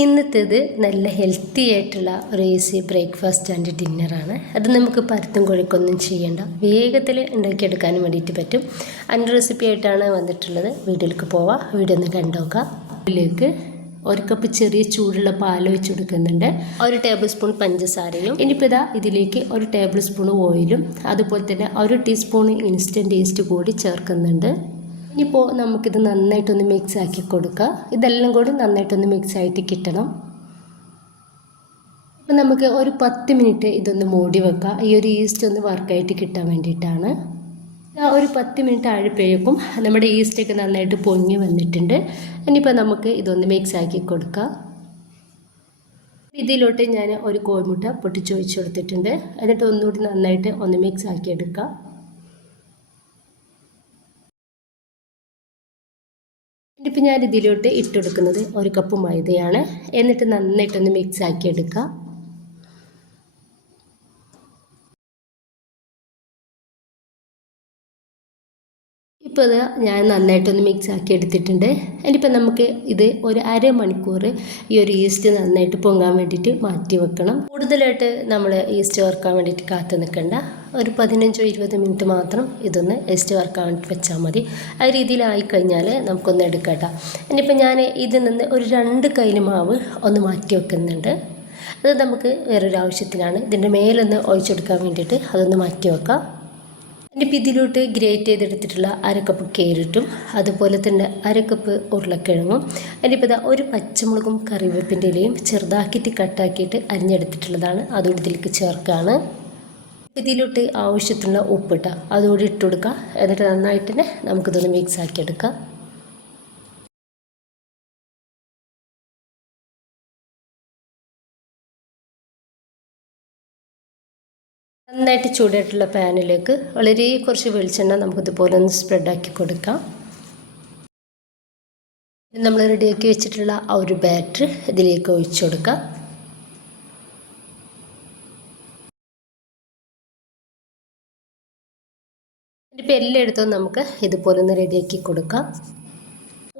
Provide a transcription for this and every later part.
ഇന്നത്തേത് നല്ല ഹെൽത്തി ആയിട്ടുള്ള ഒരു ഈസി ബ്രേക്ക്ഫാസ്റ്റ് ആൻഡ് ഡിന്നറാണ്. അത് നമുക്ക് പരത്തും കുഴക്കൊന്നും ചെയ്യേണ്ട, വേഗത്തിൽ ഉണ്ടാക്കിയെടുക്കാനും വേണ്ടിയിട്ട് പറ്റും. അതിൻ്റെ റെസിപ്പി ആയിട്ടാണ് വന്നിട്ടുള്ളത്. വീഡിയോയിലേക്ക് പോവാം. വീഡിയോ ഒന്ന് കണ്ടുനോക്കാം. ഇതിലേക്ക് 1 കപ്പ് ചെറിയ ചൂടുള്ള പാൽ ഒഴിച്ച് കൊടുക്കുന്നുണ്ട്. 1 ടേബിൾ സ്പൂൺ പഞ്ചസാരയും, ഇനിയിപ്പോൾ ഇതിലേക്ക് 1 ടേബിൾ സ്പൂൺ ഓയിലും അതുപോലെ തന്നെ 1 ടീസ്പൂൺ ഇൻസ്റ്റൻറ്റ് ഈസ്റ്റ് കൂടി ചേർക്കുന്നുണ്ട്. ഇനിയിപ്പോൾ നമുക്കിത് നന്നായിട്ടൊന്ന് മിക്സ് ആക്കി കൊടുക്കുക. ഇതെല്ലാം കൂടി നന്നായിട്ടൊന്ന് മിക്സ് ആയിട്ട് കിട്ടണം. അപ്പം നമുക്ക് ഒരു 10 മിനിറ്റ് ഇതൊന്ന് മൂടി വെക്കുക. ഈ ഒരു ഈസ്റ്റ് ഒന്ന് വർക്കായിട്ട് കിട്ടാൻ വേണ്ടിയിട്ടാണ്. ഒരു 10 മിനിറ്റ് ആഴപ്പോഴേക്കും നമ്മുടെ ഈസ്റ്റൊക്കെ നന്നായിട്ട് പൊങ്ങി വന്നിട്ടുണ്ട്. ഇനിയിപ്പോൾ നമുക്ക് ഇതൊന്ന് മിക്സ് ആക്കി കൊടുക്കുക. ഇതിലോട്ട് ഞാൻ ഒരു കോഴിമുട്ട പൊട്ടിച്ചൊഴിച്ച് കൊടുത്തിട്ടുണ്ട്. എന്നിട്ട് ഒന്നുകൂടി നന്നായിട്ട് ഒന്ന് മിക്സ് ആക്കി എടുക്കുക. ഇപ്പം ഞാൻ ഇതിലോട്ട് ഇട്ടെടുക്കുന്നത് 1 കപ്പ് മൈദയാണ്. എന്നിട്ട് നന്നായിട്ടൊന്ന് മിക്സ് ആക്കി എടുക്കുക. ഇപ്പോൾ ഞാൻ നന്നായിട്ടൊന്ന് മിക്സ് ആക്കി എടുത്തിട്ടുണ്ട്. ഇനിയിപ്പോൾ നമുക്ക് ഇത് ഒരു അരമണിക്കൂർ ഈ ഒരു ഈസ്റ്റ് നന്നായിട്ട് പൊങ്ങാൻ വേണ്ടിയിട്ട് മാറ്റി വെക്കണം. കൂടുതലായിട്ട് നമ്മൾ ഈസ്റ്റ് വറുക്കാൻ വേണ്ടിയിട്ട് കാത്തു നിൽക്കണ്ട. ഒരു 15-20 മിനിറ്റ് മാത്രം ഇതൊന്ന് ഈസ്റ്റ് വറുക്കാൻ വേണ്ടിയിട്ട് വെച്ചാൽ മതി. ആ രീതിയിലായി കഴിഞ്ഞാൽ നമുക്കൊന്ന് എടുക്കട്ടോ. ഇനിയിപ്പോൾ ഞാൻ ഇതിൽ നിന്ന് ഒരു 2 കയ്യിൽ മാവ് ഒന്ന് മാറ്റി വെക്കുന്നുണ്ട്. അത് നമുക്ക് വേറൊരു ആവശ്യത്തിനാണ്. ഇതിൻ്റെ മേലൊന്ന് ഒഴിച്ചെടുക്കാൻ വേണ്ടിയിട്ട് അതൊന്ന് മാറ്റി വെക്കാം. ഇനിയിപ്പോൾ ഇതിലോട്ട് ഗ്രേറ്റ് ചെയ്തെടുത്തിട്ടുള്ള 1 കപ്പ് ക്യാരറ്റും അതുപോലെ തന്നെ 1 കപ്പ് ഉരുളക്കിഴങ്ങും, ഇനിയിപ്പോൾ ഒരു പച്ചമുളകും കറിവേപ്പിൻ്റെ ഇലയും ചെറുതാക്കിയിട്ട് കട്ടാക്കിയിട്ട് അരിഞ്ഞെടുത്തിട്ടുള്ളതാണ് അതുകൂടി ഇതിലേക്ക് ചേർക്കുകയാണ്. ഇതിലോട്ട് ആവശ്യത്തിനുള്ള ഉപ്പിട്ട അതുകൂടി ഇട്ട് കൊടുക്കുക. എന്നിട്ട് നന്നായിട്ട് തന്നെ നമുക്കിതൊന്ന് മിക്സ് ആക്കിയെടുക്കാം. നന്നായിട്ട് ചൂടായിട്ടുള്ള പാനിലേക്ക് വളരെ കുറച്ച് വെളിച്ചെണ്ണ നമുക്കിതുപോലെ ഒന്ന് സ്പ്രെഡാക്കി കൊടുക്കാം. നമ്മൾ റെഡിയാക്കി വെച്ചിട്ടുള്ള ആ ഒരു ബാറ്റർ ഇതിലേക്ക് ഒഴിച്ചു കൊടുക്കാം. ഇനിയിപ്പോൾ എല്ലായിടത്തും നമുക്ക് ഇതുപോലെ ഒന്ന് റെഡിയാക്കി കൊടുക്കാം.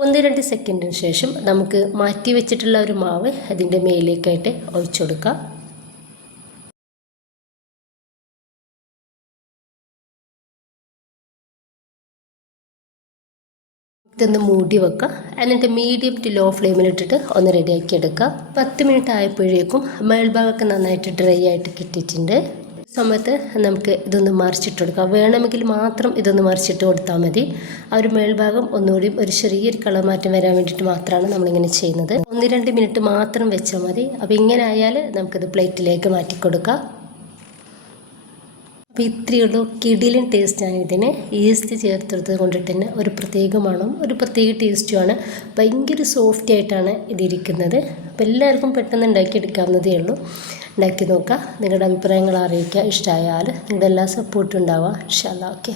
1-2 സെക്കൻഡിന് ശേഷം നമുക്ക് മാറ്റി വെച്ചിട്ടുള്ള ഒരു മാവ് അതിൻ്റെ മേലേക്കായിട്ട് ഒഴിച്ചു കൊടുക്കാം. ഇതൊന്ന് മൂടി വെക്കുക. എന്നിട്ട് മീഡിയം ടു ലോ ഫ്ലെയിമിലിട്ടിട്ട് ഒന്ന് റെഡിയാക്കി എടുക്കുക. 10 മിനിറ്റ് ആയപ്പോഴേക്കും മേൽഭാഗമൊക്കെ നന്നായിട്ട് ഡ്രൈ ആയിട്ട് കിട്ടിയിട്ടുണ്ട്. സമയത്ത് നമുക്ക് ഇതൊന്ന് മറിച്ചിട്ട് കൊടുക്കാം. വേണമെങ്കിൽ മാത്രം ഇതൊന്ന് മറിച്ചിട്ട് കൊടുത്താൽ മതി. ആ ഒരു മേൽഭാഗം ഒന്നുകൂടി ഒരു ചെറിയൊരു കളർ മാറ്റം വരാൻ വേണ്ടിയിട്ട് മാത്രമാണ് നമ്മളിങ്ങനെ ചെയ്യുന്നത്. 1-2 മിനിറ്റ് മാത്രം വെച്ചാൽ മതി. അപ്പോൾ ഇങ്ങനെ ആയാൽ നമുക്കിത് പ്ലേറ്റിലേക്ക് മാറ്റി കൊടുക്കാം. അപ്പോൾ ഇത്രയുള്ളൂ. കിടിലൻ ടേസ്റ്റാണ് ഇതിന്. ഈസ്റ്റ് ചേർത്തെടുത്തത് കൊണ്ടിട്ട് തന്നെ ഒരു പ്രത്യേക മണം, ഒരു പ്രത്യേക ടേസ്റ്റുമാണ്. ഭയങ്കര സോഫ്റ്റ് ആയിട്ടാണ് ഇതിരിക്കുന്നത്. അപ്പോൾ എല്ലാവർക്കും പെട്ടെന്ന് ഉണ്ടാക്കിയെടുക്കാവുന്നതേ ഉള്ളൂ. ഉണ്ടാക്കി നോക്കുക. നിങ്ങളുടെ അഭിപ്രായങ്ങൾ അറിയിക്കുക. ഇഷ്ടമായാൽ നിങ്ങളുടെ എല്ലാ സപ്പോർട്ടും ഉണ്ടാവുക. ഇൻഷാ അല്ലാഹ്. ഓക്കെ.